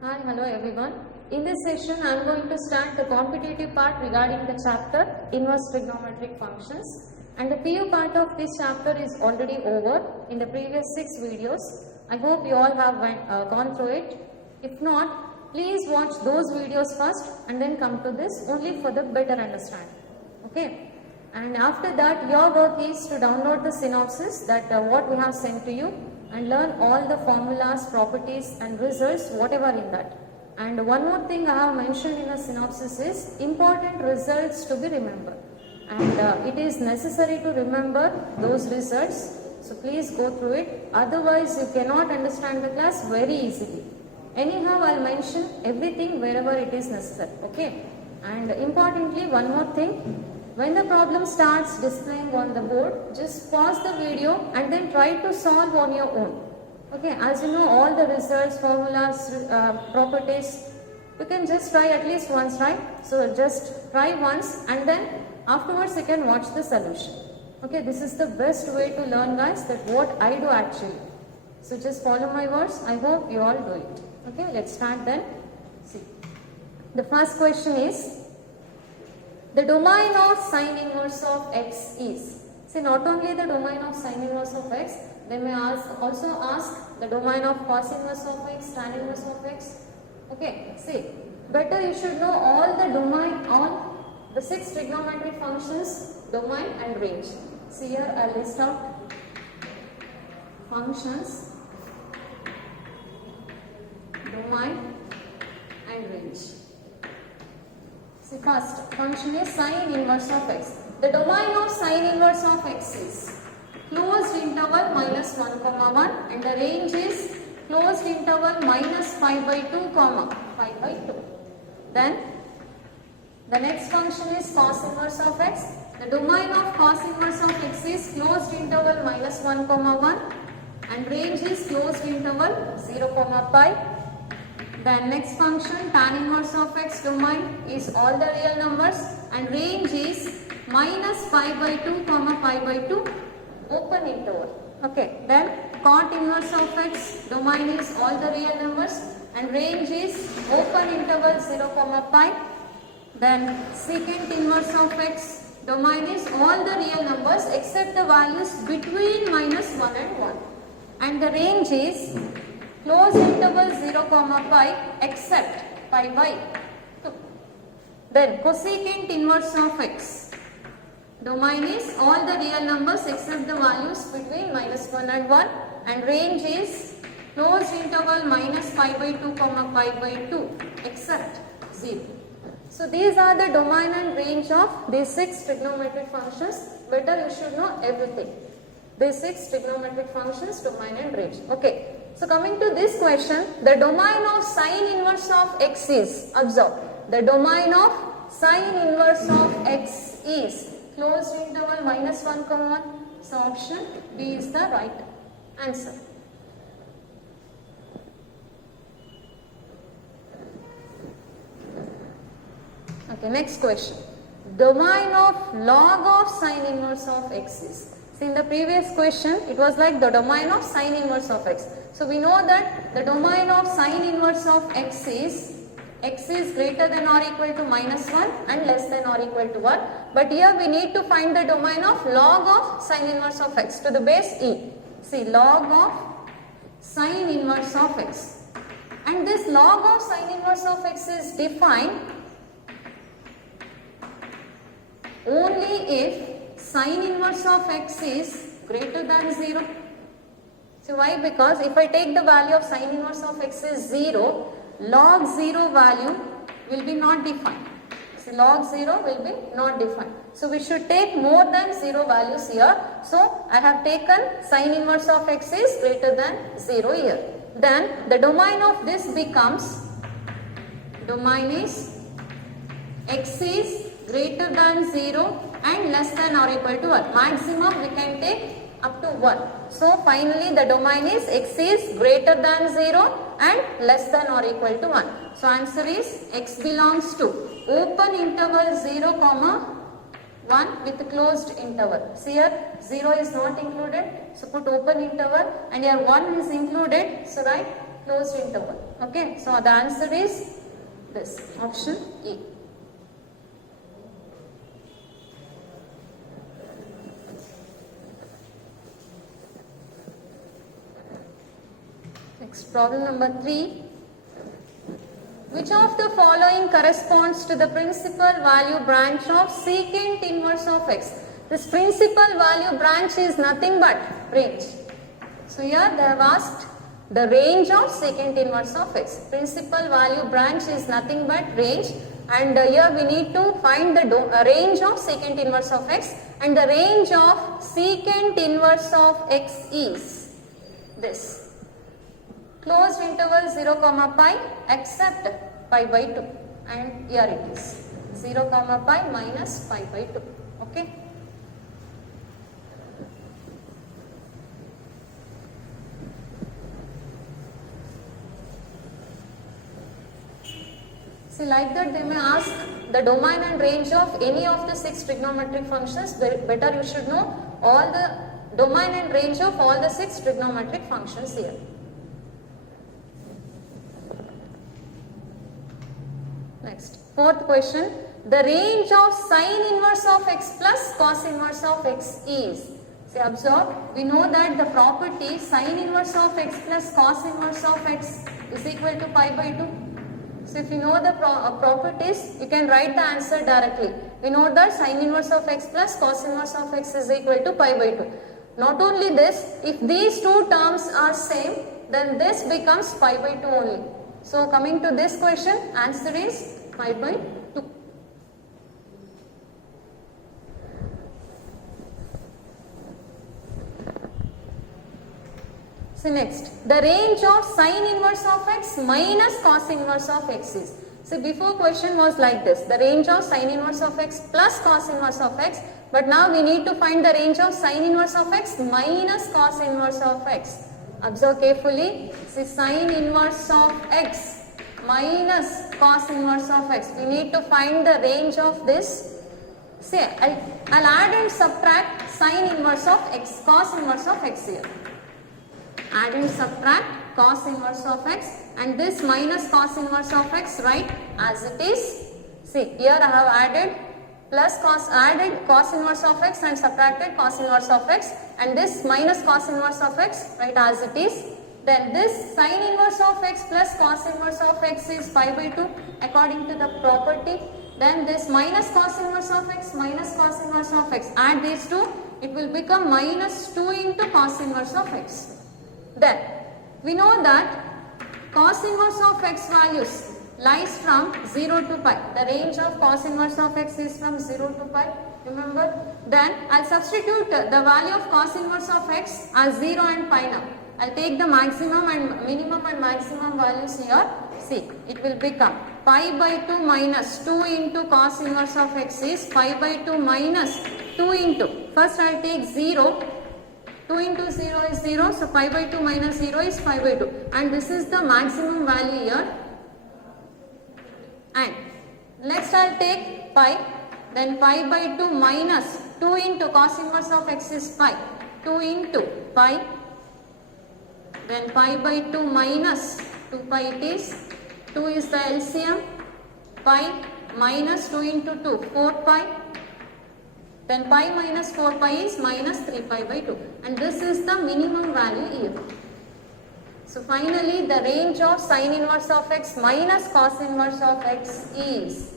Hi, hello everyone. In this session, I am going to start the competitive part regarding the chapter Inverse Trigonometric Functions. And the PU part of this chapter is already over in the previous 6 videos. I hope you all have gone through it. If not, please watch those videos first and then come to this only for the better understanding. Okay. And after that, your work is to download the synopsis that what we have sent to you and learn all the formulas, properties and results, whatever in that. And one more thing I have mentioned in the synopsis is important results to be remembered. And it is necessary to remember those results. So please go through it. Otherwise, you cannot understand the class very easily. Anyhow, I'll mention everything wherever it is necessary. Okay. And importantly, one more thing. When the problem starts displaying on the board, just pause the video and then try to solve on your own. Okay, as you know, all the results, formulas, properties, you can just try at least once, right? So just try once and then afterwards you can watch the solution. Okay, this is the best way to learn, guys, that what I do actually. So just follow my words. I hope you all do it. Okay, let's start then. See, the first question is, the domain of sine inverse of x is. See, not only the domain of sine inverse of x, they may also ask the domain of cos inverse of x, tan inverse of x. Okay, see, better you should know all the domain on the 6 trigonometric functions, domain and range. See here, I list out functions, domain and range. See, first function is sine inverse of x. The domain of sine inverse of x is closed interval minus 1 comma 1 and the range is closed interval minus 5 by 2 comma 5 by 2. Then the next function is cos inverse of x. The domain of cos inverse of x is closed interval minus 1 comma 1 and range is closed interval 0 comma pi. Then next function tan inverse of x domain is all the real numbers and range is minus 5 by 2 comma 5 by 2 open interval. Okay, then cot inverse of x domain is all the real numbers and range is open interval 0 comma pi. Then secant inverse of x domain is all the real numbers except the values between minus 1 and 1 and the range is closed interval 0 comma pi except pi by 2. Then cosecant inverse of x domain is all the real numbers except the values between minus 1 and 1 and range is closed interval minus pi by 2 comma pi by 2 except 0. So these are the domain and range of these 6 trigonometric functions. Better you should know everything. These 6 trigonometric functions, domain and range. Okay. So coming to this question, the domain of sine inverse of x is, observe, the domain of sine inverse of x is closed interval minus 1 comma 1. So option B is the right answer. Okay, next question. Domain of log of sine inverse of x is. See, in the previous question, it was like the domain of sine inverse of x. So we know that the domain of sine inverse of x is greater than or equal to minus 1 and less than or equal to 1. But here we need to find the domain of log of sine inverse of x to the base e. See, log of sine inverse of x. And this log of sine inverse of x is defined only if sine inverse of x is greater than 0. So why? Because if I take the value of sine inverse of x is 0, log 0 value will be not defined. So log 0 will be not defined. So we should take more than 0 values here. So I have taken sine inverse of x is greater than 0 here. Then the domain of this becomes, domain is x is greater than 0 and less than or equal to 1. Maximum we can take up to 1. So finally the domain is x is greater than 0 and less than or equal to 1. So answer is x belongs to open interval 0 comma 1 with closed interval. See here 0 is not included, so put open interval, and here 1 is included, so write closed interval. Okay, so the answer is this, option E. Next, problem number 3. Which of the following corresponds to the principal value branch of secant inverse of x? This principal value branch is nothing but range. So here they have asked the range of secant inverse of x. Principal value branch is nothing but range, and here we need to find the range of secant inverse of x, and the range of secant inverse of x is this. Closed interval 0 comma pi except pi by 2, and here it is 0 comma pi minus pi by 2. Okay. See, like that they may ask the domain and range of any of the 6 trigonometric functions. Better you should know all the domain and range of all the 6 trigonometric functions here. Next, fourth question. The range of sine inverse of x plus cos inverse of x is. See, observe, we know that the property sine inverse of x plus cos inverse of x is equal to pi by 2. So if you know the properties, you can write the answer directly. We know that sine inverse of x plus cos inverse of x is equal to pi by 2. Not only this, if these two terms are same, then this becomes pi by 2 only. So coming to this question, answer is pi by 2. So next, the range of sine inverse of x minus cos inverse of x is. So before question was like this, the range of sine inverse of x plus cos inverse of x, but now we need to find the range of sine inverse of x minus cos inverse of x. Observe carefully, see sine inverse of x minus cos inverse of x. We need to find the range of this. See, I'll add and subtract sine inverse of x, cos inverse of x here. Add and subtract cos inverse of x, and this minus cos inverse of x, right, as it is. See, here I have added cos inverse of x and subtracted cos inverse of x, and this minus cos inverse of x, right, as it is. Then this sine inverse of x plus cos inverse of x is pi by 2 according to the property. Then this minus cos inverse of x minus cos inverse of x, add these two, it will become minus 2 into cos inverse of x. Then we know that cos inverse of x values lies from 0 to pi. The range of cos inverse of x is from 0 to pi, remember. Then I'll substitute the value of cos inverse of x as 0 and pi now. I'll take the maximum and minimum and maximum values here. See, it will become pi by 2 minus 2 into cos inverse of x is pi by 2 minus 2 into, first I'll take 0, 2 into 0 is 0, so pi by 2 minus 0 is pi by 2, and this is the maximum value here. And next I'll take pi, then pi by 2 minus 2 into cos inverse of x is pi, 2 into pi, then pi by 2 minus 2 pi it is, 2 is the LCM, pi minus 2 into 2, 4 pi, then pi minus 4 pi is minus 3 pi by 2, and this is the minimum value here. So finally the range of sine inverse of x minus cos inverse of x is,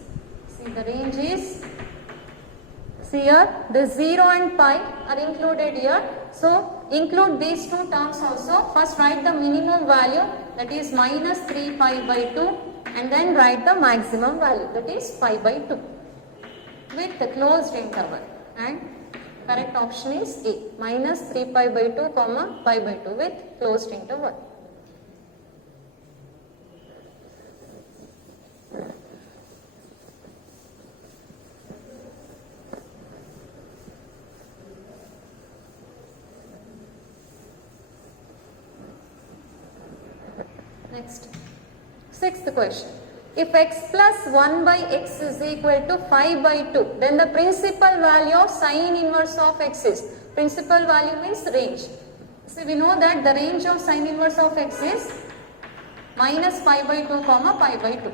see the range is, see here the 0 and pi are included here, so include these two terms also. First write the minimum value, that is minus 3 pi by 2, and then write the maximum value, that is pi by 2 with the closed interval, and correct option is A, minus 3 pi by 2 comma pi by 2 with closed interval. Next, sixth question. If x plus 1 by x is equal to 5 by 2, then the principal value of sine inverse of x is, principal value means range. So we know that the range of sine inverse of x is minus pi by 2 comma pi by 2.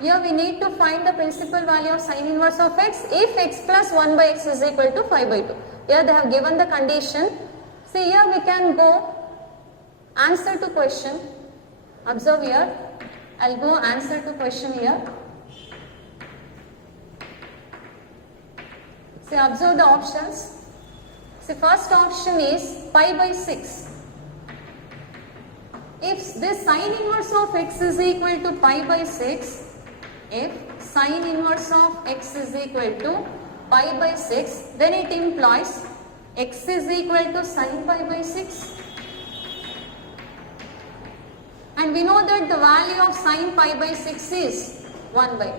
Here we need to find the principal value of sine inverse of x if x plus 1 by x is equal to 5 by 2. Here they have given the condition. See, here we can go answer to question. Observe here. I'll go answer to question here. See, observe the options. See, first option is pi by 6. If this sine inverse of x is equal to pi by 6, if sine inverse of x is equal to pi by 6, then it implies x is equal to sine pi by 6. And we know that the value of sine pi by 6 is 1 by 2.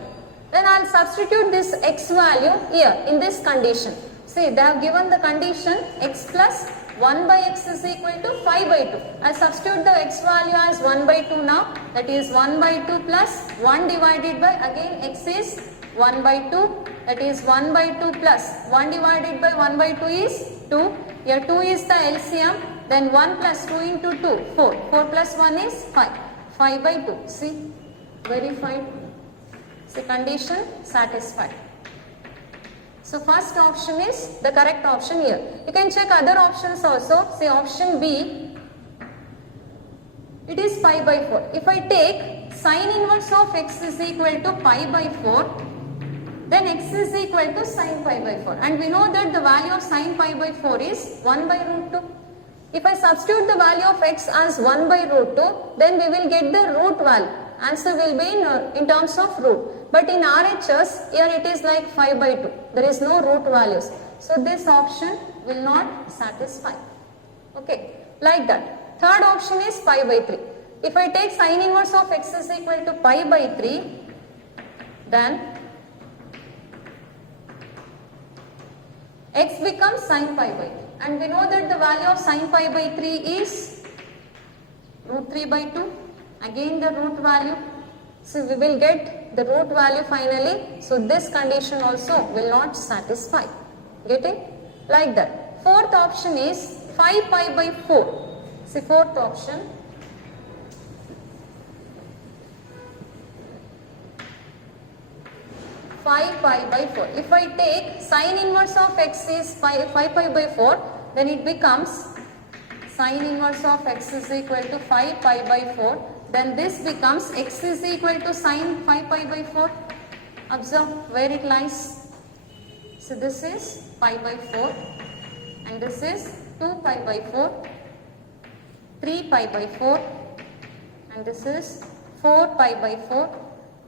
Then I will substitute this x value here in this condition. See, they have given the condition x plus 1 by x is equal to 5 by 2. I substitute the x value as 1 by 2 now. That is 1 by 2 plus 1 divided by, again x is 1 by 2. That is 1 by 2 plus 1 divided by 1 by 2 is 2. Here 2 is the LCM. Then 1 plus 2 into 2, 4. 4 plus 1 is 5. 5 by 2. See, verified. See, condition satisfied. So first option is the correct option here. You can check other options also. Say option B, it is pi by 4. If I take sine inverse of x is equal to pi by 4, then x is equal to sine pi by 4. And we know that the value of sine pi by 4 is 1 by root 2. If I substitute the value of x as 1 by root 2, then we will get the root value. Answer will be in terms of root. But in RHS, here it is like 5 by 2. There is no root values. So this option will not satisfy. Okay, like that. Third option is pi by 3. If I take sine inverse of x is equal to pi by 3, then x becomes sine pi by 3. And we know that the value of sine pi by 3 is root 3 by 2. Again the root value. So we will get the root value finally. So this condition also will not satisfy. Getting? Like that. Fourth option is 5 pi by 4. See, fourth option. Pi by 4. If I take sine inverse of x is 5 pi by 4, then it becomes sine inverse of x is equal to 5 pi by 4. Then this becomes x is equal to sine 5 pi by 4. Observe where it lies. So this is pi by 4 and this is 2 pi by 4, 3 pi by 4 and this is 4 pi by 4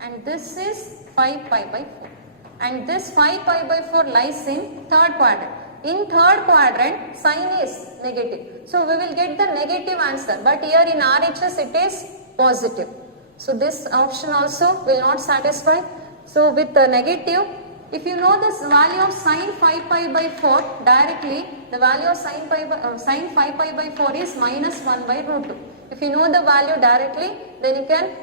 and this is 5 pi by 4. And this 5 pi by 4 lies in third quadrant. In third quadrant, sign is negative. So we will get the negative answer. But here in RHS it is positive. So this option also will not satisfy. So with the negative, if you know this value of sine 5 pi by 4 directly, the value of sine 5 pi by 4 is minus 1 by root 2. If you know the value directly, then you can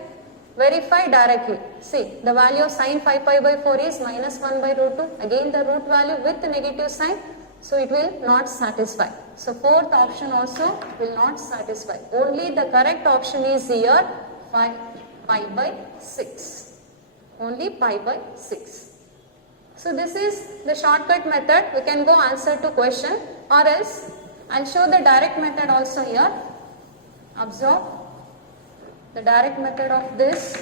verify directly. See, the value of sine 5 pi by 4 is minus 1 by root 2. Again the root value with the negative sign. So it will not satisfy. So fourth option also will not satisfy. Only the correct option is here 5 pi by 6. Only pi by 6. So this is the shortcut method. We can go answer to question, or else I'll show the direct method also here. Observe the direct method of this.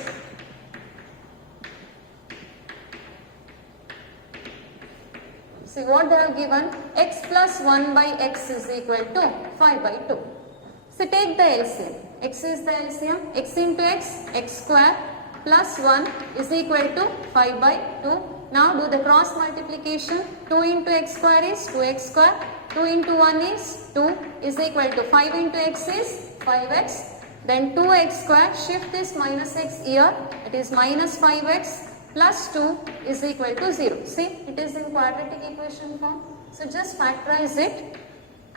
See what they have given, x plus 1 by x is equal to 5 by 2. So take the LCM. X is the LCM. X into x square plus 1 is equal to 5 by 2. Now do the cross multiplication. 2 into x square is 2x square. 2 into 1 is 2 is equal to 5 into x is 5x. Then 2x square, shift this minus x here. It is minus 5x. Plus 2 is equal to 0. See, it is in quadratic equation form. So just factorize it.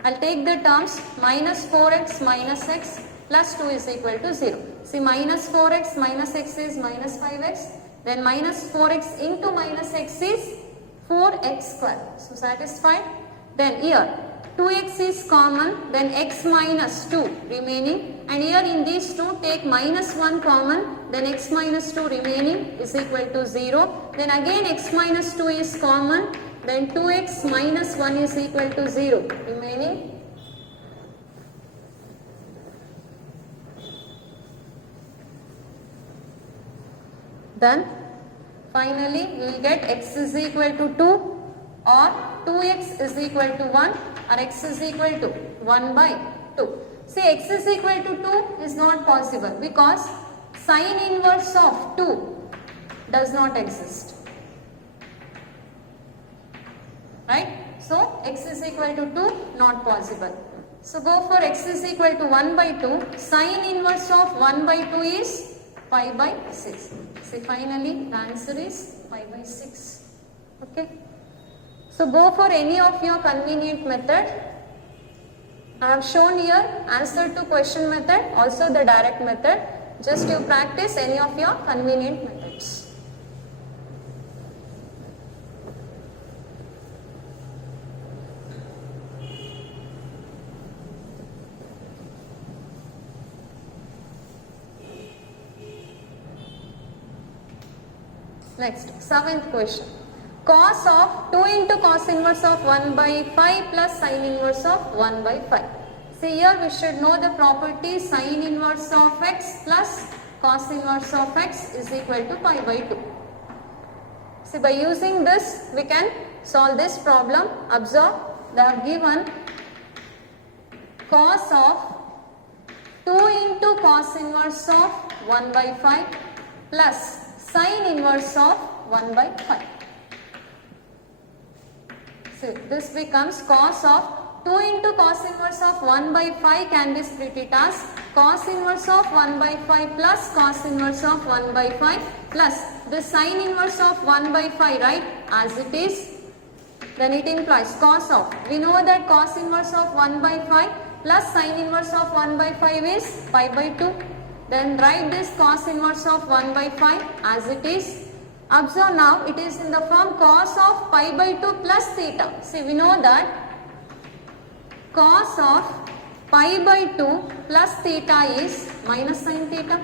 I'll take the terms minus 4x minus x plus 2 is equal to 0. See, minus 4x minus x is minus 5x. Then minus 4x into minus x is 4x square. So satisfied. Then here 2x is common, then x minus 2 remaining, and here in these two take minus 1 common, then x minus 2 remaining is equal to 0. Then again x minus 2 is common, then 2x minus 1 is equal to 0 remaining. Then finally we will get x is equal to 2 or 2x is equal to 1 or x is equal to 1 by 2. See, x is equal to 2 is not possible because sine inverse of 2 does not exist. Right? So x is equal to 2 not possible. So go for x is equal to 1 by 2. Sine inverse of 1 by 2 is pi by 6. See, finally the answer is pi by 6. Okay. So go for any of your convenient method. I have shown here answer to question method, also the direct method. Just you practice any of your convenient methods. Next, 7th question. Cos of 2 into cos inverse of 1 by 5 plus sin inverse of 1 by 5. See, here we should know the property sin inverse of x plus cos inverse of x is equal to pi by 2. See, by using this we can solve this problem. Observe, they have given cos of 2 into cos inverse of 1 by 5 plus sin inverse of 1 by 5. So this becomes cos of 2 into cos inverse of 1 by 5 can be split it as cos inverse of 1 by 5 plus cos inverse of 1 by 5 plus the sin inverse of 1 by 5, right, as it is. Then it implies cos of, we know that cos inverse of 1 by 5 plus sin inverse of 1 by 5 is pi by 2. Then write this cos inverse of 1 by 5 as it is. Observe now, it is in the form cos of pi by 2 plus theta. See, we know that cos of pi by 2 plus theta is minus sin theta,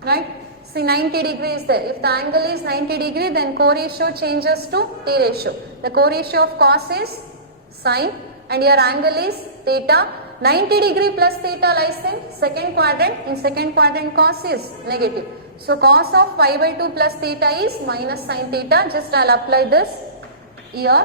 right? See, 90 degree is there. If the angle is 90 degree, then co-ratio changes to T ratio. The co-ratio of cos is sin and your angle is theta. 90 degree plus theta lies in second quadrant. In second quadrant cos is negative. So cos of pi by 2 plus theta is minus sin theta. Just I will apply this here.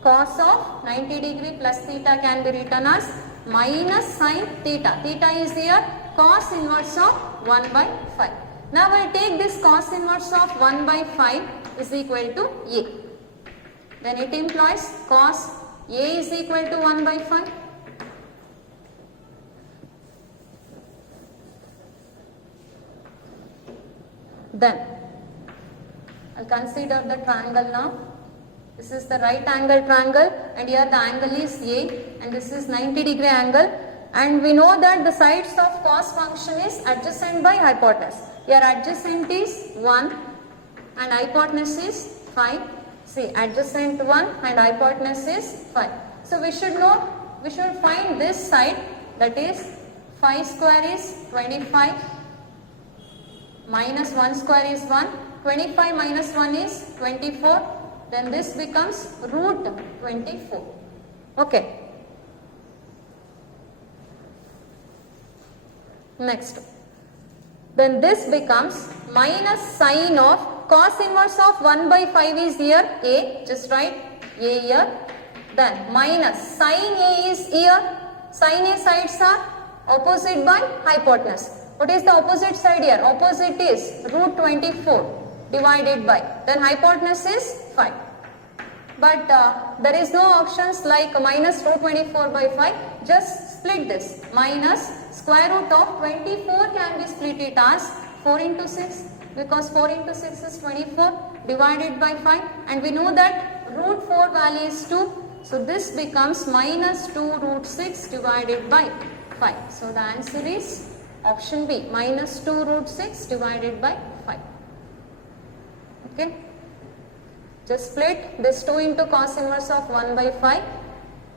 Cos of 90 degree plus theta can be written as minus sin theta. Theta is here cos inverse of 1 by 5. Now I will take this cos inverse of 1 by 5 is equal to A. Then it implies cos A is equal to 1 by 5. Then I'll consider the triangle now. This is the right angle triangle and here the angle is A and this is 90 degree angle, and we know that the sides of cos function is adjacent by hypotenuse. Here adjacent is 1 and hypotenuse is 5. See, adjacent 1 and hypotenuse is 5. So we should know, we should find this side, that is 5 square is 25 minus 1 square is 1, 25 minus 1 is 24, then this becomes root 24. Okay. Next. Then this becomes minus sine of cos inverse of 1 by 5 is here A, just write A here. Then minus sine A is here, sine A sides are opposite by hypotenuse. What is the opposite side here? Opposite is root 24 divided by, then hypotenuse is 5. But there is no options like minus root 24 by 5. Just split this. Minus square root of 24 can be split it as 4 into 6 because 4 into 6 is 24 divided by 5, and we know that root 4 value is 2. So this becomes minus 2 root 6 divided by 5. So the answer is option B, minus 2 root 6 divided by 5. Okay. Just split this 2 into cos inverse of 1 by 5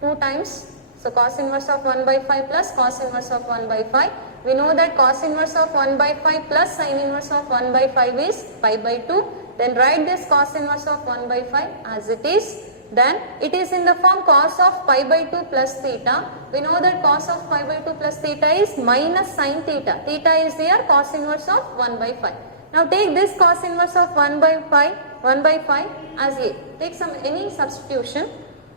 2 times. So cos inverse of 1 by 5 plus cos inverse of 1 by 5. We know that cos inverse of 1 by 5 plus sin inverse of 1 by 5 is pi by 2. Then write this cos inverse of 1 by 5 as it is. Then it is in the form cos of pi by 2 plus theta. We know that cos of pi by 2 plus theta is minus sin theta. Theta is here, cos inverse of 1 by 5. Now take this cos inverse of 1 by 5 as A. Take any substitution.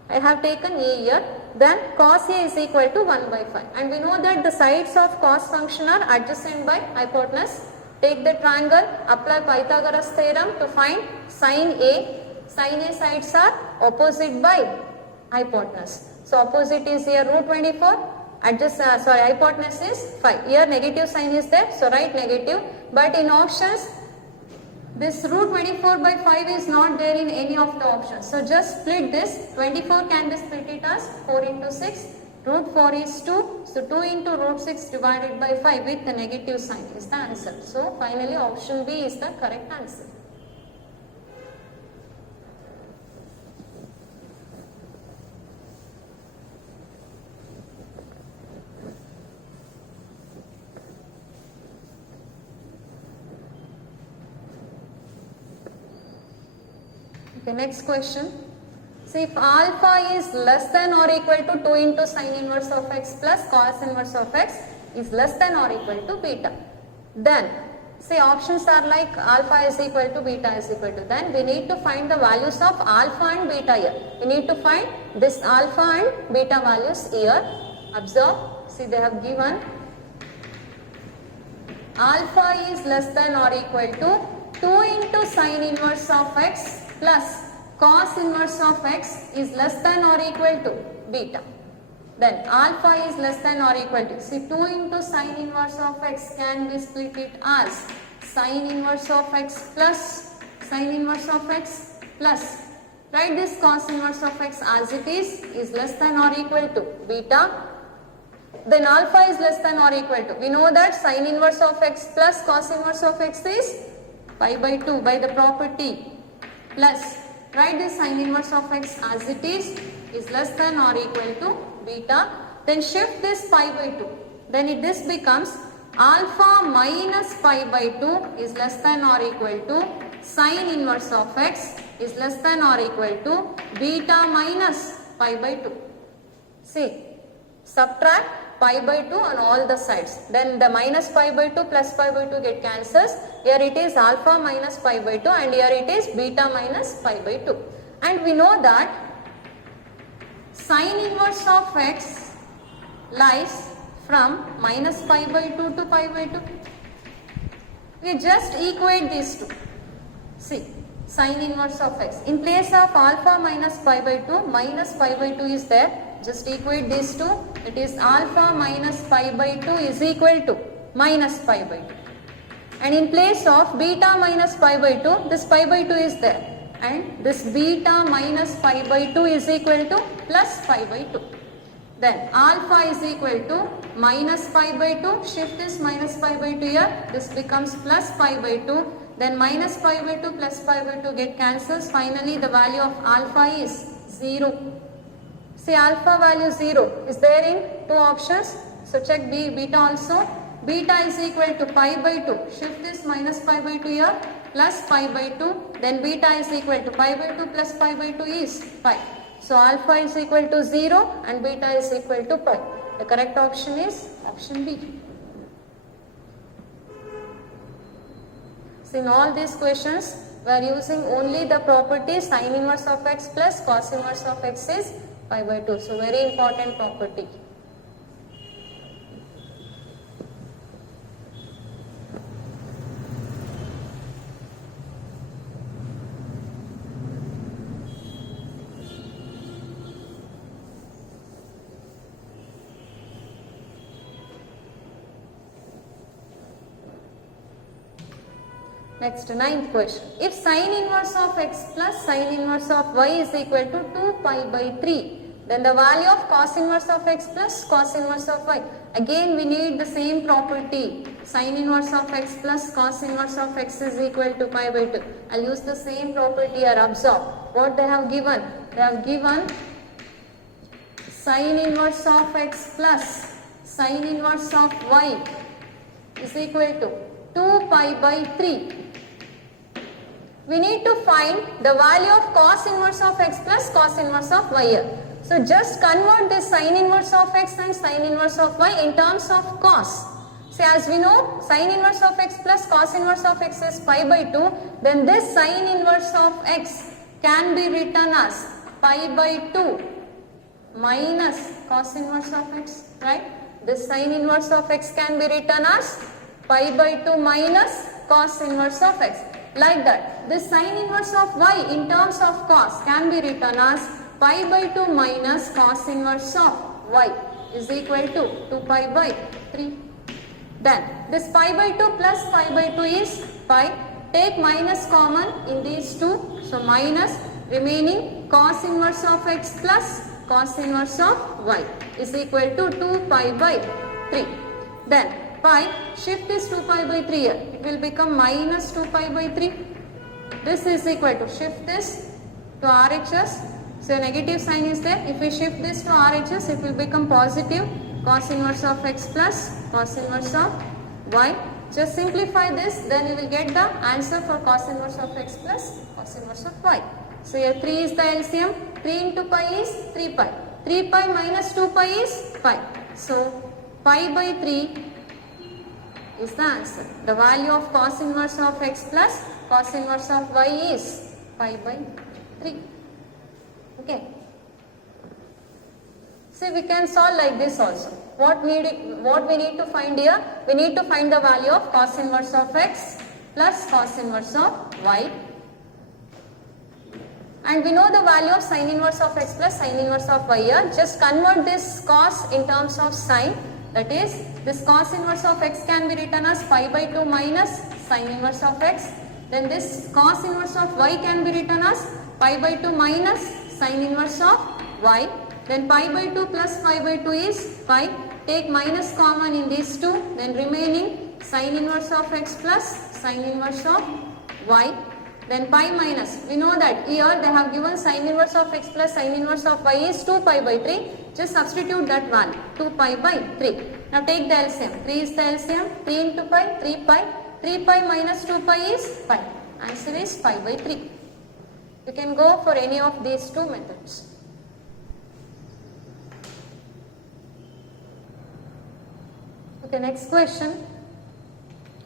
I have taken A here. Then cos A is equal to 1 by 5. And we know that the sides of cos function are adjacent by hypotenuse. Take the triangle, apply Pythagoras theorem to find sin A. Sin A sides are opposite by hypotenuse. So opposite is here root 24. Hypotenuse is 5. Here negative sign is there, so write negative. But in options, this root 24 by 5 is not there in any of the options. So just split this. 24 can be split it as 4 into 6. Root 4 is 2. So 2 into root 6 divided by 5 with the negative sign is the answer. So finally option B is the correct answer. Okay, next question. See, if alpha is less than or equal to 2 into sin inverse of x plus cos inverse of x is less than or equal to beta, then say options are like alpha is equal to beta is equal to, then we need to find the values of alpha and beta here. We need to find this alpha and beta values here. Observe, see they have given alpha is less than or equal to 2 into sin inverse of x plus cos inverse of x is less than or equal to beta. Then alpha is less than or equal to, see 2 into sin inverse of x can be split it as sin inverse of x plus sin inverse of x plus, write this cos inverse of x as it is less than or equal to beta. Then alpha is less than or equal to, we know that sin inverse of x plus cos inverse of x is pi by 2 by the property, plus write this sin inverse of x as it is less than or equal to beta. Then shift this pi by 2. Then this becomes alpha minus pi by 2 is less than or equal to sin inverse of x is less than or equal to beta minus pi by 2. See, subtract pi by 2 on all the sides. Then the minus pi by 2 plus pi by 2 get cancels. Here it is alpha minus pi by 2 and here it is beta minus pi by 2. And we know that sin inverse of x lies from minus pi by 2 to pi by 2. We just equate these two. See, sin inverse of x. In place of alpha minus pi by 2, minus pi by 2 is there. Just equate these two. It is alpha minus pi by 2 is equal to minus pi by 2. And in place of beta minus pi by 2, this pi by 2 is there. And this beta minus pi by 2 is equal to plus pi by 2. Then alpha is equal to minus pi by 2. Shift this minus pi by 2 here. This becomes plus pi by 2. Then minus pi by 2 plus pi by 2 get cancels. Finally, the value of alpha is 0. See, alpha value 0 is there in two options. So check beta also. Beta is equal to pi by 2. Shift this minus pi by 2 here. Plus pi by 2. Then beta is equal to pi by 2 plus pi by 2 is pi. So alpha is equal to 0 and beta is equal to pi. The correct option is option B. So in all these questions, we are using only the property sin inverse of x plus cos inverse of x is pi by 2. So very important property. Next, ninth question. If sin inverse of x plus sin inverse of y is equal to 2 pi by 3, then the value of cos inverse of x plus cos inverse of y. Again we need the same property. Sin inverse of x plus cos inverse of x is equal to pi by 2. I'll use the same property here. Observe what they have given. They have given Sin inverse of x plus sin inverse of y is equal to 2 pi by 3. We need to find the value of cos inverse of x plus cos inverse of y here. So just convert this sin inverse of x and sin inverse of y in terms of cos. See, as we know, sin inverse of x plus cos inverse of x is pi by 2. Then this sin inverse of x can be written as pi by 2 minus cos inverse of x, right? This sin inverse of x can be written as pi by 2 minus cos inverse of x. Like that, this sin inverse of y in terms of cos can be written as pi by 2 minus cos inverse of y is equal to 2 pi by 3. Then this pi by 2 plus pi by 2 is pi. Take minus common in these two. So minus remaining cos inverse of x plus cos inverse of y is equal to 2 pi by 3. Then pi, shift this 2 pi by 3 here. It will become minus 2 pi by 3. This is equal to, shift this to RHS. So negative sign is there. If we shift this to RHS, it will become positive cos inverse of x plus cos inverse of y. Just simplify this, then you will get the answer for cos inverse of x plus cos inverse of y. So here 3 is the LCM. 3 into pi is 3 pi. 3 pi minus 2 pi is pi. So pi by 3 is the answer. The value of cos inverse of x plus cos inverse of y is pi by 3. Okay. See, we can solve like this also. What we need to find here? We need to find the value of cos inverse of x plus cos inverse of y. And we know the value of sin inverse of x plus sin inverse of y here. Just convert this cos in terms of sin. That is, this cos inverse of x can be written as pi by 2 minus sin inverse of x. Then this cos inverse of y can be written as pi by 2 minus sin inverse of y. Then pi by 2 plus pi by 2 is pi. Take minus common in these two. Then remaining sin inverse of x plus sin inverse of y. Then pi minus. We know that here they have given sin inverse of x plus sin inverse of y is 2 pi by 3. Just substitute that value. 2 pi by 3. Now take the LCM. 3 is the LCM. 3 into pi, 3 pi. 3 pi minus 2 pi is pi. Answer is pi by 3. You can go for any of these two methods. Okay, next question.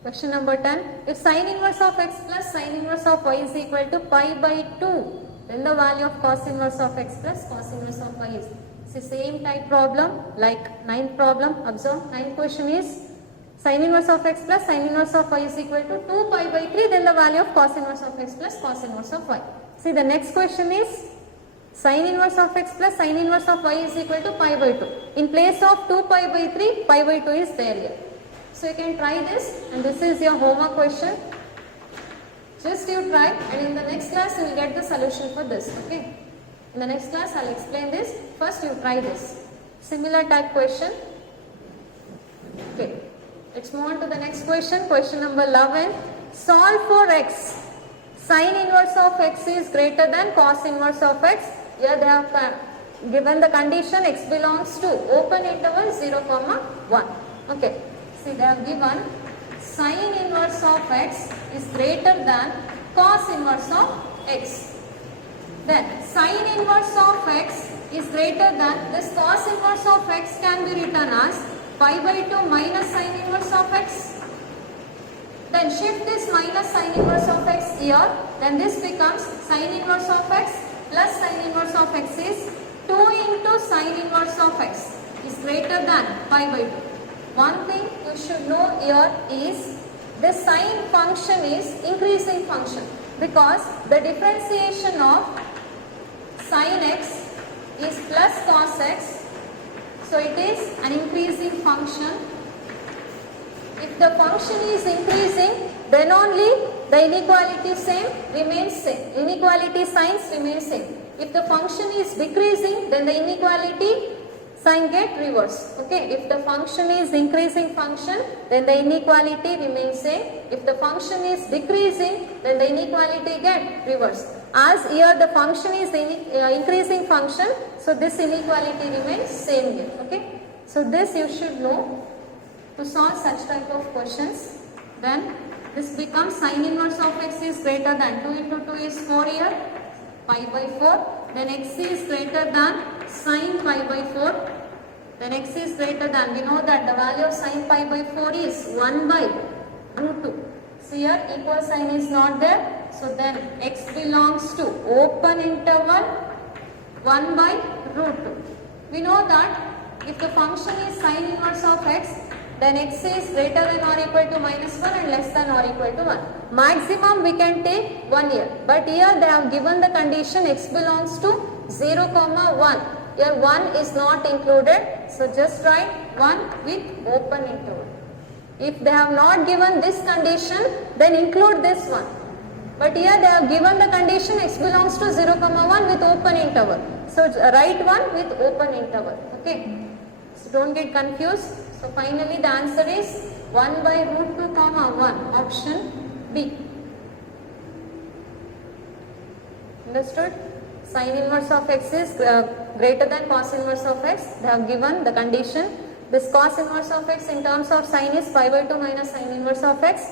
Question number 10. If sin inverse of x plus sin inverse of y is equal to pi by 2, then the value of cos inverse of x plus cos inverse of y is. It's the same type problem like 9th problem. Observe, 9th question is sin inverse of x plus sin inverse of y is equal to 2 pi by 3, then the value of cos inverse of x plus cos inverse of y. See, the next question is sin inverse of x plus sin inverse of y is equal to pi by 2. In place of 2 pi by 3, pi by 2 is there here. So you can try this, and this is your homework question. Just you try, and in the next class you will get the solution for this. Okay. In the next class I will explain this. First you try this. Similar type question. Okay. Let's move on to the next question. Question number 11. Solve for x. Sin inverse of x is greater than cos inverse of x. Here they have given the condition x belongs to open interval 0, 1. Okay. See, they have given sin inverse of x is greater than cos inverse of x. Then sin inverse of x is greater than this cos inverse of x can be written as pi by 2 minus sin inverse of x. Then shift this minus sin inverse of x here. Then this becomes sin inverse of x plus sin inverse of x is 2 into sin inverse of x is greater than pi by 2. One thing you should know here is the sine function is increasing function because the differentiation of sin x is plus cos x. So it is an increasing function. If the function is increasing, then only the inequality remains same. Inequality signs remain same. If the function is decreasing, then the inequality sign get reverse. Okay, if the function is increasing function, then the inequality remains same. If the function is decreasing, then the inequality get reversed. As here the function is increasing function, so this inequality remains same here. Okay, so this you should know to solve such type of questions. Then this becomes sin inverse of x is greater than 2 into 2 is 4 here, pi by 4. Then x is greater than sin pi by 4. Then x is greater than, we know that the value of sin pi by 4 is 1 by root 2. So here equal sign is not there. So then x belongs to open interval 1 by root 2. We know that if the function is sin inverse of x, then x is greater than or equal to minus 1 and less than or equal to 1. Maximum we can take 1 here. But here they have given the condition x belongs to 0, 1. Here 1 is not included. So just write 1 with open interval. If they have not given this condition, then include this one. But here they have given the condition x belongs to 0, 1 with open interval. So write 1 with open interval. Okay. So don't get confused. So finally the answer is 1 by root 2, 1, option B. Understood? Sin inverse of x is greater than cos inverse of x. They have given the condition. This cos inverse of x in terms of sin is pi by 2 minus sin inverse of x.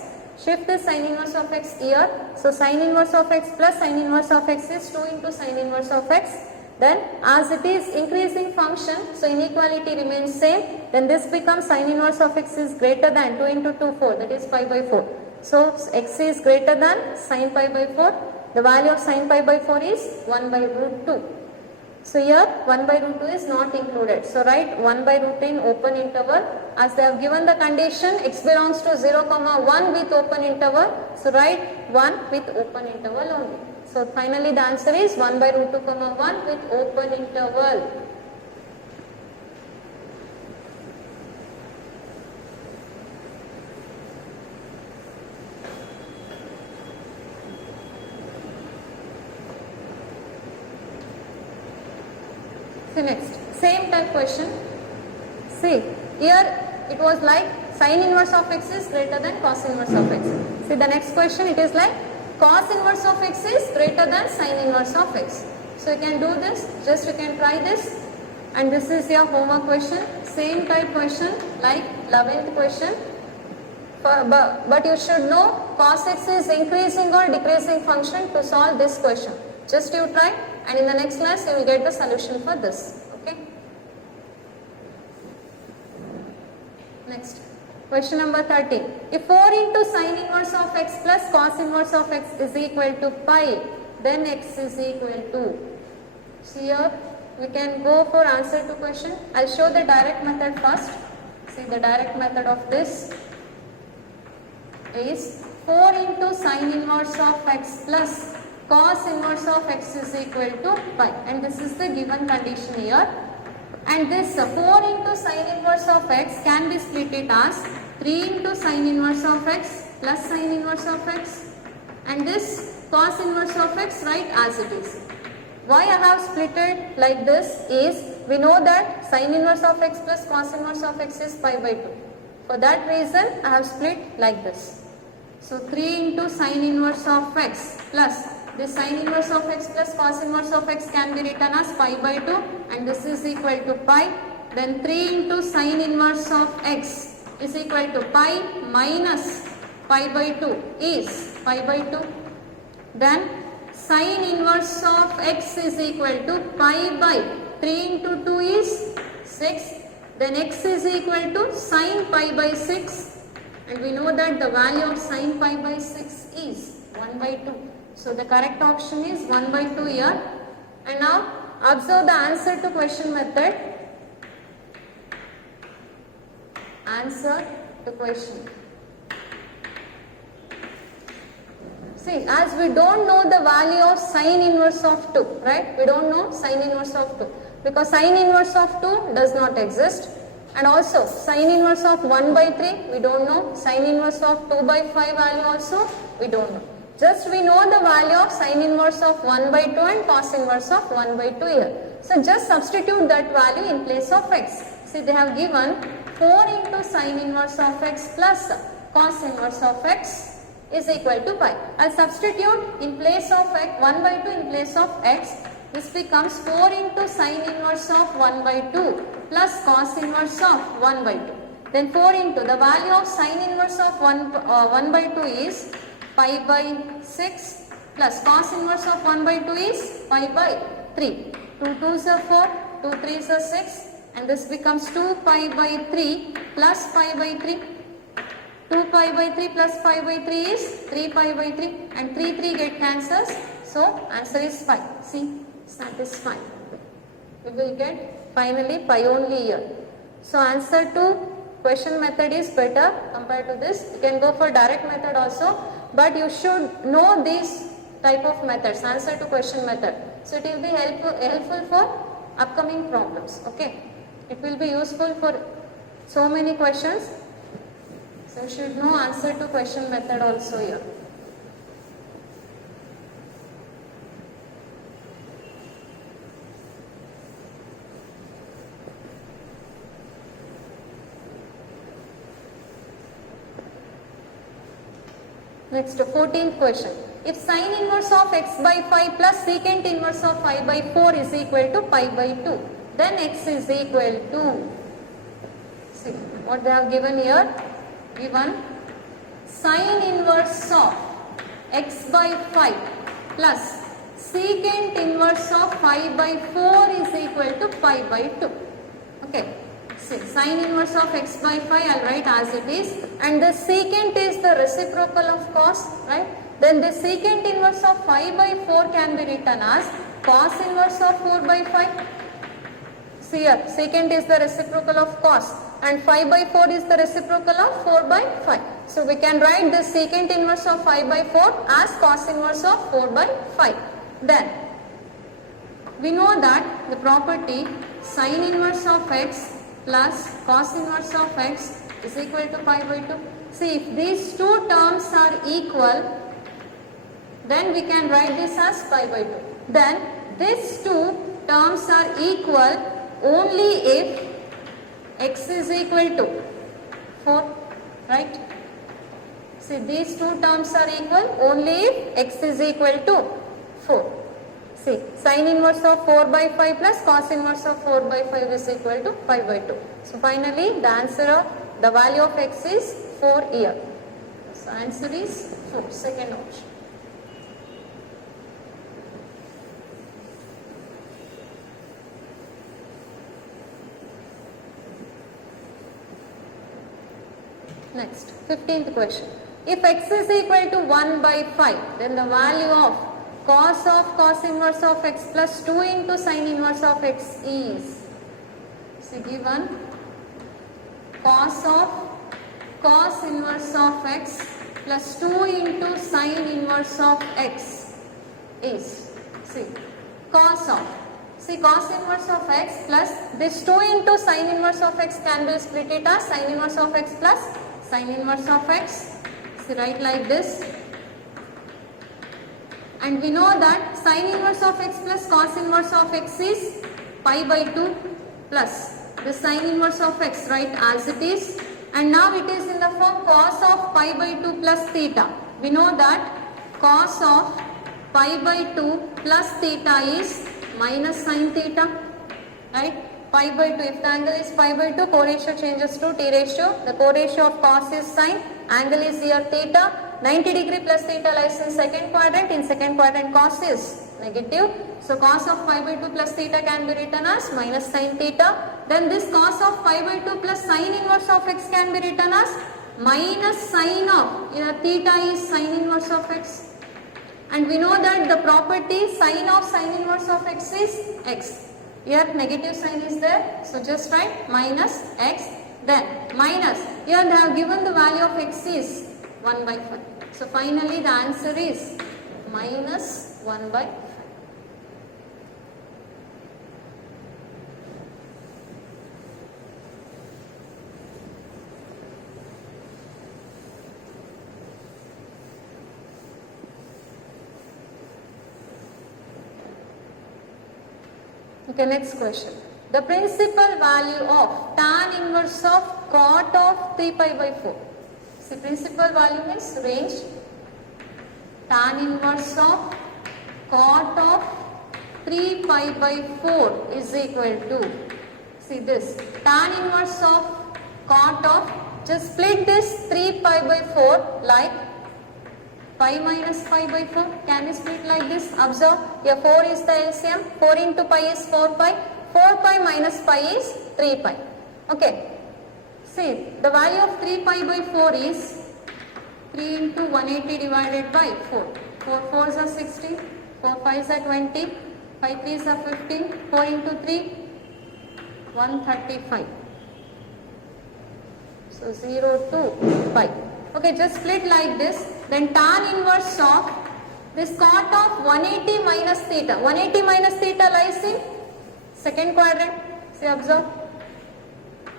Shift this sin inverse of x here. So sin inverse of x plus sin inverse of x is 2 into sin inverse of x. Then as it is increasing function, so inequality remains same. Then this becomes sin inverse of x is greater than 2 into 2, 4, that is pi by 4. So x is greater than sin pi by 4. The value of sin pi by 4 is 1 by root 2. So here 1 by root 2 is not included. So write 1 by root 2 in open interval. As they have given the condition x belongs to 0, 1 with open interval. So write 1 with open interval only. So finally the answer is 1 by root 2, 1 with open interval. See next, same type question. See, here it was like sin inverse of x is greater than cos inverse of x. See the next question, it is like cos inverse of x is greater than sin inverse of x. So you can do this, just you can try this. And this is your homework question, same type question like 11th question. But you should know cos x is increasing or decreasing function to solve this question. Just you try, and in the next class you will get the solution for this. Okay. Next, question number 13. If 4 into sin inverse of x plus cos inverse of x is equal to pi, then x is equal to. See here, we can go for answer to question. I'll show the direct method first. See the direct method of this is 4 into sin inverse of x plus cos inverse of x is equal to pi, and this is the given condition here. And this 4 into sin inverse of x can be split it as 3 into sin inverse of x plus sin inverse of x, and this cos inverse of x right as it is. Why I have split it like this is, we know that sin inverse of x plus cos inverse of x is pi by 2. For that reason I have split like this. So 3 into sin inverse of x plus this sin inverse of x plus cos inverse of x can be written as pi by 2, and this is equal to pi. Then 3 into sin inverse of x is equal to pi minus pi by 2 is pi by 2. Then sin inverse of x is equal to pi by 3 into 2 is 6. Then x is equal to sin pi by 6, and we know that the value of sin pi by 6 is 1 by 2. So the correct option is 1 by 2 here. And now observe the answer to question method. Answer to question. See, as we don't know the value of sin inverse of 2, right? We don't know sin inverse of 2 because sin inverse of 2 does not exist. And also sin inverse of 1 by 3 we don't know. Sin inverse of 2 by 5 value also we don't know. Just we know the value of sin inverse of 1 by 2 and cos inverse of 1 by 2 here. So just substitute that value in place of x. See, they have given 4 into sine inverse of x plus cos inverse of x is equal to pi. I'll substitute in place of x 1 by 2 in place of x. This becomes 4 into sine inverse of 1 by 2 plus cos inverse of 1 by 2. Then 4 into the value of sine inverse of 1 by 2 is pi by 6 plus cos inverse of 1 by 2 is pi by 3. 2 2s are 4, 2 3s are 6, and this becomes 2 pi by 3 plus pi by 3. 2 pi by 3 plus pi by 3 is 3 pi by 3, and 3 get cancels. So answer is pi. See, that is fine. We will get finally pi only here. So answer to question method is better compared to this. You can go for direct method also, but you should know these type of methods, answer to question method. So it will be helpful for upcoming problems. Okay, it will be useful for so many questions. So you should know answer to question method also here. Next, 14th question. If sine inverse of x by 5 plus secant inverse of 5 by 4 is equal to pi by 2, then x is equal to, see what they have given here, given sine inverse of x by 5 plus secant inverse of 5 by 4 is equal to pi by 2. Okay. See, sine inverse of x by 5 I'll write as it is, and the secant is the reciprocal of cos, right? Then the secant inverse of 5 by 4 can be written as cos inverse of 4 by 5. See here, secant is the reciprocal of cos and 5 by 4 is the reciprocal of 4 by 5. So we can write the secant inverse of 5 by 4 as cos inverse of 4 by 5. Then we know that the property sine inverse of x plus cos inverse of x is equal to pi by 2. See, if these two terms are equal, then we can write this as pi by 2. Then these two terms are equal only if x is equal to 4, right? See, these two terms are equal only if x is equal to 4. See, sine inverse of 4 by 5 plus cos inverse of 4 by 5 is equal to pi by 2. So finally the answer of the value of x is 4 here. So answer is 4, second option. Next, 15th question. If x is equal to 1 by 5, then the value of cos inverse of x plus 2 into sine inverse of x is, so given cos inverse of x plus 2 into sine inverse of x is, see, cos inverse of x plus this 2 into sine inverse of x can be split it as sine inverse of x plus sine inverse of x. See, write like this. And we know that sine inverse of x plus cos inverse of x is pi by 2 plus the sine inverse of x, right, as it is. And now it is in the form cos of pi by 2 plus theta. We know that cos of pi by 2 plus theta is minus sine theta, right? Pi by 2, if the angle is pi by 2, co-ratio changes to t ratio. The co-ratio of cos is sine, angle is here theta. 90 degree plus theta lies in second quadrant. In second quadrant cos is negative. So cos of pi by 2 plus theta can be written as minus sine theta. Then this cos of pi by 2 plus sine inverse of x can be written as minus sine of, here theta is sine inverse of x. And we know that the property sine of sine inverse of x is x. Here negative sign is there. So just write minus x. Then minus, here they have given the value of x is 1 by 5. So finally the answer is minus 1 by 5. Okay, next question. The principal value of tan inverse of cot of 3 pi by 4. See, principal value means range. Tan inverse of cot of 3 pi by 4 is equal to, see this, tan inverse of cot of, just split this 3 pi by 4 like pi minus pi by 4. Can we split like this? Observe, here 4 is the LCM, 4 into pi is 4 pi, 4 pi minus pi is 3 pi. Okay. See, the value of 3 pi by 4 is 3 into 180 divided by 4. 4 4s are 60, 4 5s are 20, 5 3s are 15, 4 into 3, 135. So 0 to 5. Okay, just split like this. Then tan inverse of this cot of 180 minus theta. 180 minus theta lies in second quadrant. See, observe.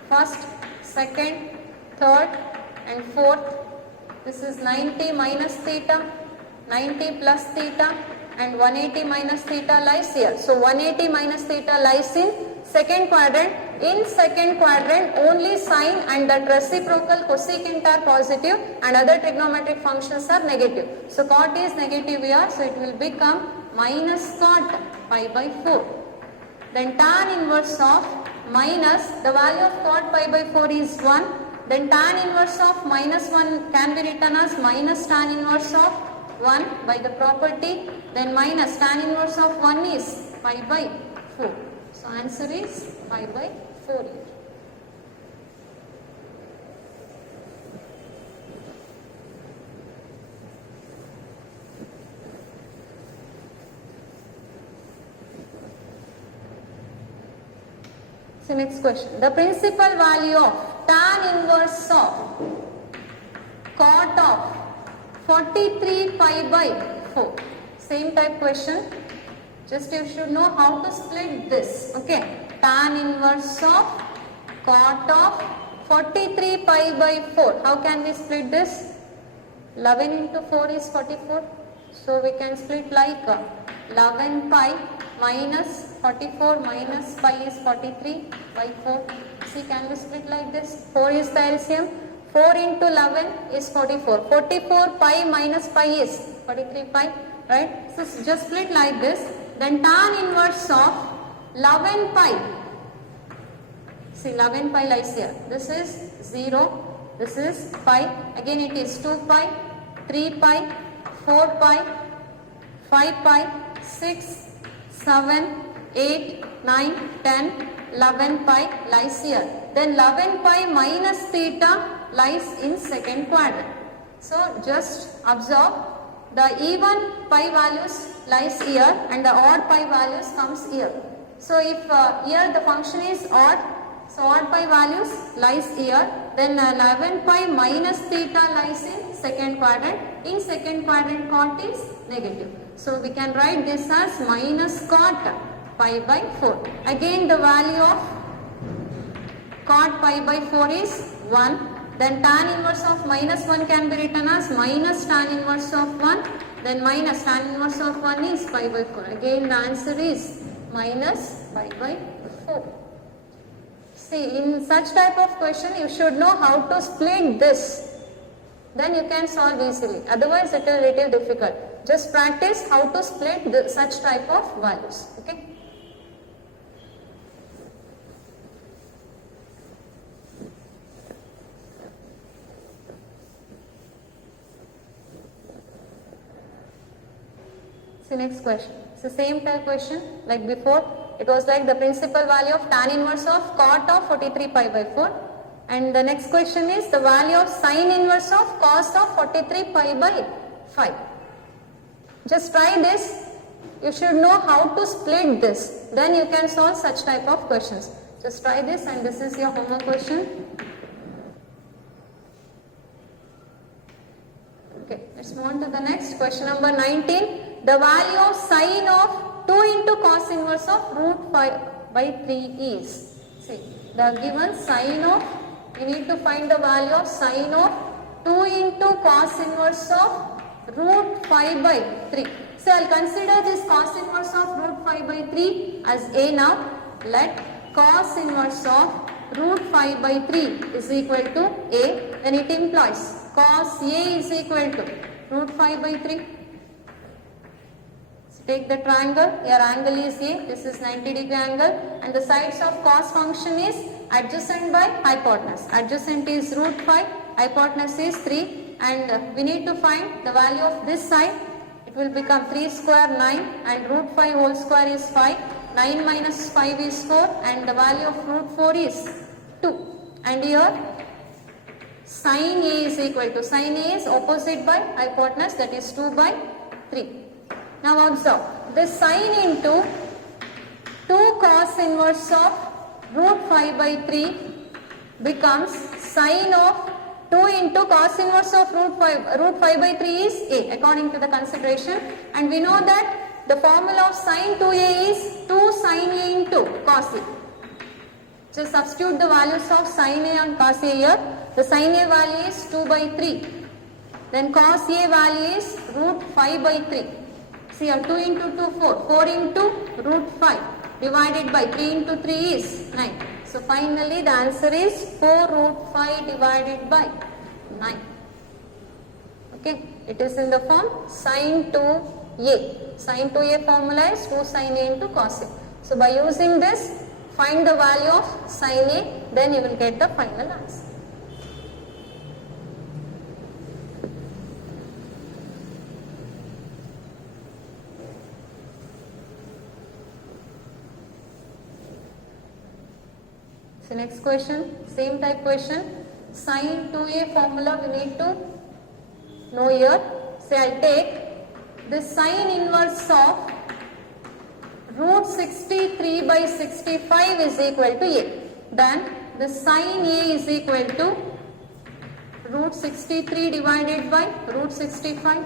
First, second, third and fourth. This is 90 minus theta, 90 plus theta, and 180 minus theta lies here. So 180 minus theta lies in second quadrant. In second quadrant, only sine and that reciprocal cosecant are positive and other trigonometric functions are negative. So cot is negative here, so it will become minus cot pi by 4. Then tan inverse of minus, the value of cot pi by 4 is 1. Then tan inverse of minus 1 can be written as minus tan inverse of 1 by the property. Then minus tan inverse of 1 is pi by 4. So answer is pi by 4 here. So next question. The principal value of tan inverse of cot of 43 pi by 4. Same type question. Just you should know how to split this. Okay. Tan inverse of cot of 43 pi by 4. How can we split this? 11 into 4 is 44. So we can split like 11 pi minus 44 minus pi is 43 by 4. See, can we split like this? 4 is the LCM. 4 into 11 is 44. 44 pi minus pi is 43 pi. Right? So just split like this. Then tan inverse of 11 pi. See, 11 pi lies here. This is 0. This is pi. Again it is 2 pi, 3 pi, 4 pi, 5 pi, 6, 7, 8, 9, 10, 11 pi lies here. Then 11 pi minus theta lies in second quadrant. So just observe, the even pi values lies here and the odd pi values comes here. So if here the function is odd, so odd pi values lies here, then 11 pi minus theta lies in second quadrant. In second quadrant cot is negative. So we can write this as minus cot pi by 4. Again the value of cot pi by 4 is 1. Then tan inverse of minus 1 can be written as minus tan inverse of 1. Then minus tan inverse of 1 is pi by 4. Again the answer is minus pi by 4. See, in such type of question you should know how to split this. Then you can solve easily. Otherwise it is little difficult. Just practice how to split such type of values. Okay. See, next question. It's the same type question like before. It was like the principal value of tan inverse of cot of 43 pi by 4. And the next question is the value of sine inverse of cos of 43 pi by 5. Just try this. You should know how to split this. Then you can solve such type of questions. Just try this, and this is your homework question. Okay, let's move on to the next question number 19. The value of sine of 2 into cos inverse of root 5 by 3 is. See, the given sine of, we need to find the value of sine of 2 into cos inverse of root 5 by 3. So I'll consider this cos inverse of root 5 by 3 as A now. Let cos inverse of root 5 by 3 is equal to A. Then it implies cos A is equal to root 5 by 3. So take the triangle. Your angle is A. This is 90-degree angle. And the sides of cos function is adjacent by hypotenuse. Adjacent is root 5. Hypotenuse is 3. And we need to find the value of this side. It will become 3 square 9 and root 5 whole square is 5. 9 minus 5 is 4 and the value of root 4 is 2. And here sin A is equal to, sin A is opposite by hypotenuse, that is 2 by 3. Now observe, the sin into 2 cos inverse of root 5 by 3 becomes sin of 2 into cos inverse of root 5 by 3 is A according to the consideration, and we know that the formula of sin 2A is 2 sin A into cos A. So substitute the values of sin A and cos A here. The sin A value is 2 by 3. Then cos A value is root 5 by 3. See here 2 into 2 4. 4 into root 5 divided by 3 into 3 is 9. So finally the answer is 4 root 5 divided by 9. Okay. It is in the form sin 2A. Sin 2A formula is 2 sin A into cos A. So by using this, find the value of sin A, then you will get the final answer. So next question, same type question. Sin 2A formula we need to know here. Say I take the sin inverse of root 63 by 65 is equal to A. Then the sin A is equal to root 63 divided by root 65.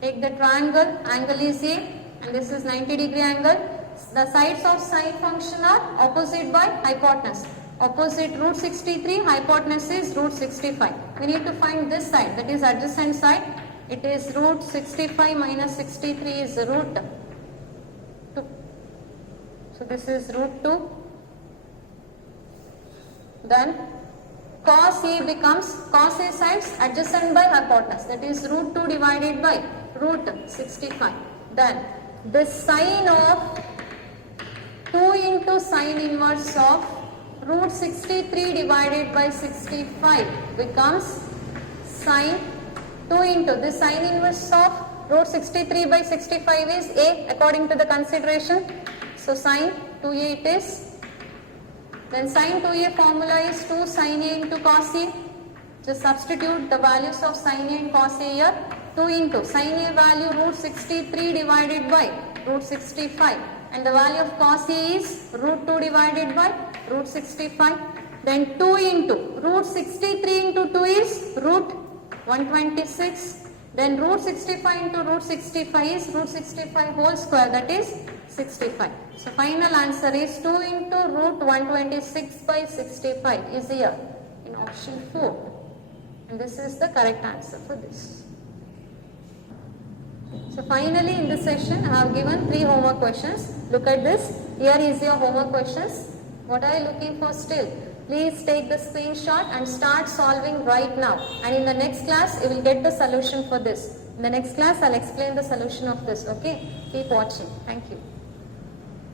Take the triangle, angle is A and this is 90-degree angle. The sides of sine function are opposite by hypotenuse. Opposite root 63, hypotenuse is root 65. We need to find this side, that is adjacent side. It is root 65 minus 63 is root 2. So this is root 2. Then cos A becomes, cos A sides adjacent by hypotenuse, that is root 2 divided by root 65. Then the sine of 2 into sine inverse of root 63 divided by 65 becomes sine 2 into the sine inverse of root 63 by 65 is A according to the consideration. So sine 2A it is. Then sine 2A formula is 2 sin A into cos A. Just substitute the values of sin A and cos A here. 2 into sin A value root 63 divided by root 65. And the value of cos A is root 2 divided by root 65. Then 2 into root 63 into 2 is root 126. Then root 65 into root 65 is root 65 whole square, that is 65. So final answer is 2 into root 126 by 65 is here in option 4. And this is the correct answer for this. So finally in this session I have given 3 homework questions. Look at this. Here is your homework questions. What are you looking for still? Please take the screenshot and start solving right now. And in the next class you will get the solution for this. In the next class I will explain the solution of this. Okay. Keep watching. Thank you.